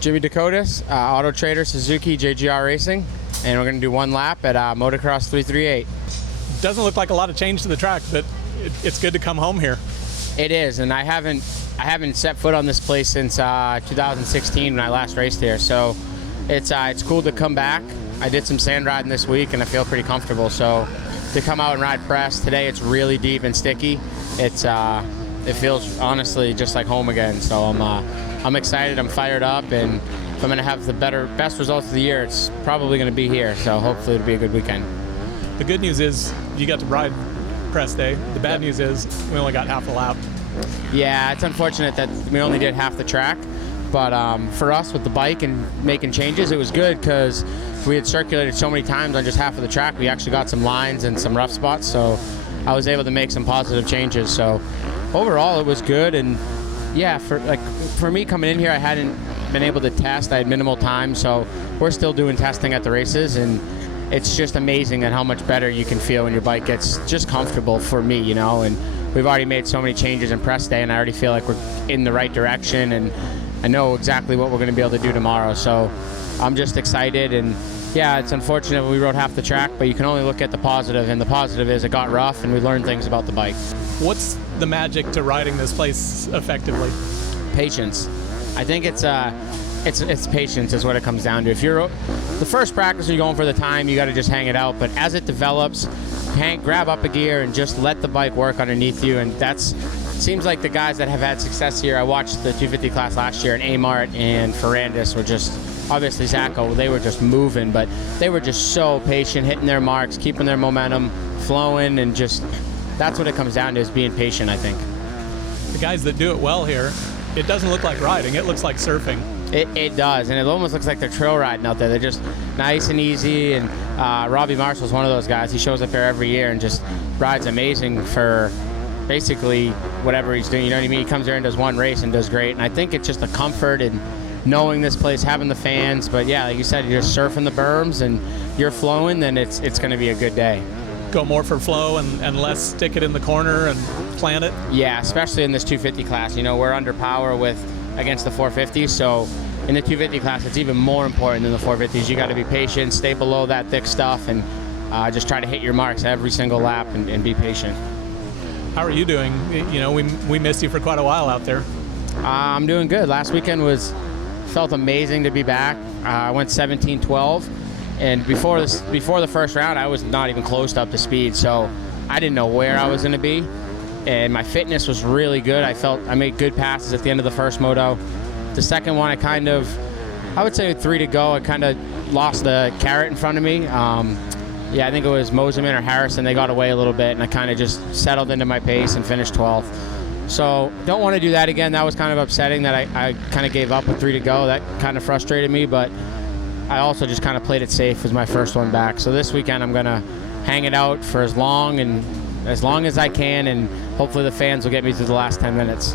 Jimmy DeCotis, Auto Trader, Suzuki, JGR Racing, and we're going to do one lap at Motocross 338. Doesn't look like a lot of change to the track, but it's good to come home here. It is, and I haven't set foot on this place since 2016 when I last raced here. So it's cool to come back. I did some sand riding this week, and I feel pretty comfortable. So to come out and ride press today, it's really deep and sticky. It feels honestly just like home again. So I'm excited. I'm fired up, and if I'm going to have the best results of the year, it's probably going to be here. So hopefully it'll be a good weekend. The good news is you got to ride press day. The bad news is we only got half a lap. Yeah, it's unfortunate that we only did half the track, but for us with the bike and making changes, it was good because we had circulated so many times on just half of the track. We actually got some lines and some rough spots, so I was able to make some positive changes. So overall, it was good. And yeah, for me coming in here, I hadn't been able to test. I had minimal time, so we're still doing testing at the races, and it's just amazing at how much better you can feel when your bike gets just comfortable for me, you know. And we've already made so many changes in press day, and I already feel like we're in the right direction, and I know exactly what we're going to be able to do tomorrow. So I'm just excited. And yeah, it's unfortunate we rode half the track, but you can only look at the positive, and the positive is it got rough and we learned things about the bike. What's the magic to riding this place effectively? Patience. I think it's patience is what it comes down to. If you're the first practice, you're going for the time, you got to just hang it out. But as it develops, grab up a gear and just let the bike work underneath you. And seems like the guys that have had success here. I watched the 250 class last year, and Amart and Ferrandis were just, obviously Zacho, they were just moving, but they were just so patient, hitting their marks, keeping their momentum flowing, and just that's what it comes down to, is being patient, I think. The guys that do it well here, it doesn't look like riding, it looks like surfing. It does, and it almost looks like they're trail riding out there. They're just nice and easy, and Robbie Marshall's one of those guys. He shows up there every year and just rides amazing for basically whatever he's doing, you know what I mean? He comes there and does one race and does great, and I think it's just a comfort and knowing this place, having the fans. But yeah, like you said, you're surfing the berms and you're flowing, then it's going to be a good day. Go more for flow and less stick it in the corner and plant it? Yeah, especially in this 250 class. You know, we're under power against the 450, so in the 250 class, it's even more important than the 450s. You got to be patient, stay below that thick stuff, and just try to hit your marks every single lap and be patient. How are you doing? You know, we missed you for quite a while out there. I'm doing good. Last weekend felt amazing to be back. I went 17-12, and before the first round, I was not even close to up to speed, so I didn't know where I was going to be. And my fitness was really good. I made good passes at the end of the first moto. The second one, I would say with 3 to go, I kind of lost the carrot in front of me. Yeah, I think it was Moseman or Harrison. They got away a little bit, and I kind of just settled into my pace and finished 12th. So don't want to do that again. That was kind of upsetting that I kind of gave up with 3 to go. That kind of frustrated me, but I also just kind of played it safe as my first one back. So this weekend I'm going to hang it out for as long as I can, and hopefully the fans will get me through the last 10 minutes.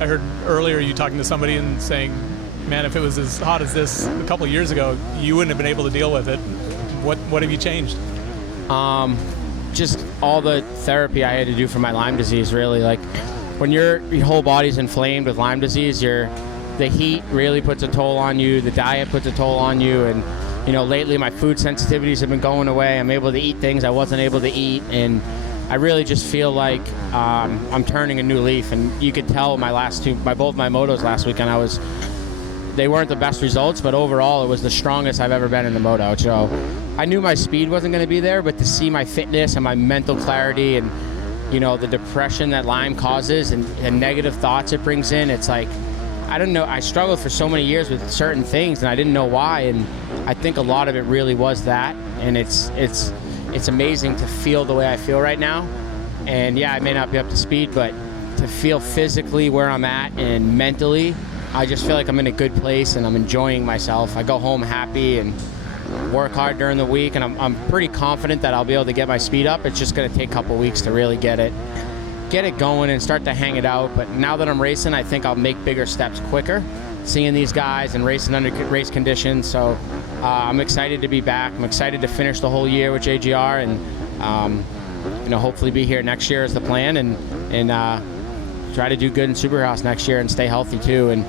I heard earlier you talking to somebody and saying, man, if it was as hot as this a couple of years ago, you wouldn't have been able to deal with it. What have you changed? Just all the therapy I had to do for my Lyme disease, really. Like when your whole body's inflamed with Lyme disease, the heat really puts a toll on you, the diet puts a toll on you, and you know, lately my food sensitivities have been going away. I'm able to eat things I wasn't able to eat, and I really just feel like I'm turning a new leaf. And you could tell both my motos last weekend, they weren't the best results, but overall it was the strongest I've ever been in the moto. So I knew my speed wasn't going to be there, but to see my fitness and my mental clarity and, you know, the depression that Lyme causes and negative thoughts it brings in, it's like, I don't know, I struggled for so many years with certain things and I didn't know why, and I think a lot of it really was that, and it's amazing to feel the way I feel right now. And yeah, I may not be up to speed, but to feel physically where I'm at and mentally, I just feel like I'm in a good place and I'm enjoying myself. I go home happy and work hard during the week, and I'm pretty confident that I'll be able to get my speed up. It's just going to take a couple weeks to really get it going and start to hang it out. But now that I'm racing, I think I'll make bigger steps quicker, seeing these guys and racing under race conditions. So I'm excited to be back. I'm excited to finish the whole year with JGR, and hopefully be here next year is the plan, and try to do good in Supercross next year and stay healthy too. And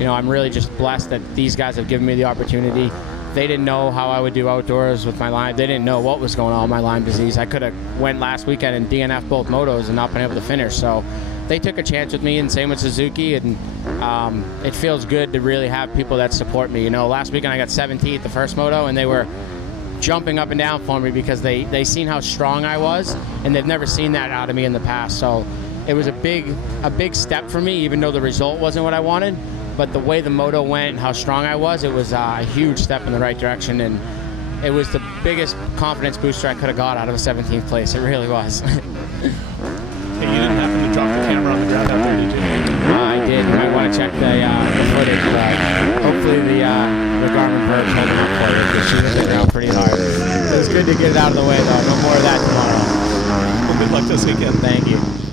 I'm really just blessed that these guys have given me the opportunity. They didn't know how I would do outdoors with my Lyme. They didn't know what was going on with my Lyme disease. I could have went last weekend and DNF both motos and not been able to finish. So they took a chance with me, and same with Suzuki. And it feels good to really have people that support me. Last weekend I got 17th the first moto, and they were jumping up and down for me because they seen how strong I was, and they've never seen that out of me in the past. So it was a big step for me, even though the result wasn't what I wanted. But the way the moto went and how strong I was, it was a huge step in the right direction, and it was the biggest confidence booster I could have got out of a 17th place. It really was. Hey, you didn't happen to drop the camera on the ground out there, did you? I did. You might want to check the footage, but hopefully the Garmin Perk's holding up for you, because she was hitting out pretty hard. It was good to get it out of the way, though. No more of that tomorrow. Well, good luck this weekend. Thank you.